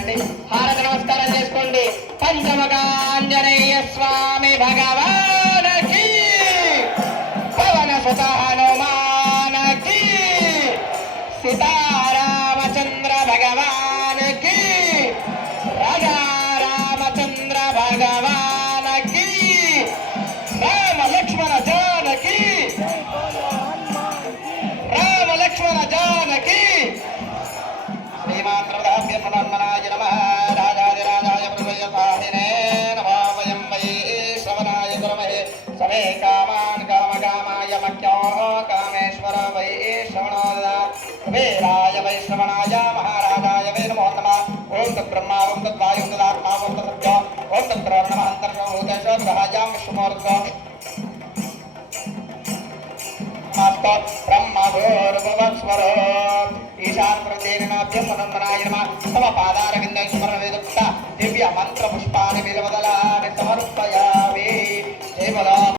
రండి హారతి నమస్కారం చేసుకోండి. పంచముఖాంజనేయ స్వామి భగవానకి, పవన సుత హనుమానకి, సీతారామచంద్ర భగవానకి, రాజా రామచంద్ర భగవానకి, రామ లక్ష్మణ జానకి, రామ లక్ష్మణ జానకి. శ్రీమాత్రదాభ్యమనాయ నమః. రాజాదిరాజాయ ప్రజయసాహినే నమః. వయం వై శ్రవణాయ కుర్మహే సమే కామాన్ కామకామాయ మఖ్యో కామేశ్వర వై శ్రవణోదా వీరాయ వై శ్రవణాయ మహారాజాయ వై నమో నమః. ఓం తద్బ్రహ్మ ఓం తద్వాయు ఓం తదాత్మా ఓం తత్సత్య ఓం తద్బ్రహ్మ అంతర్భూతేషు గ్రహాయాం విష్ణుమూర్తో బ్రహ్మభూర్భువస్వరో ఈశాన్యదేనాభ్యం మనోన్మనాయ నమః. తమ పాదారవింద స్మరణ వేదోక్త దివ్య మంత్ర పుష్పాన్ని విలువదల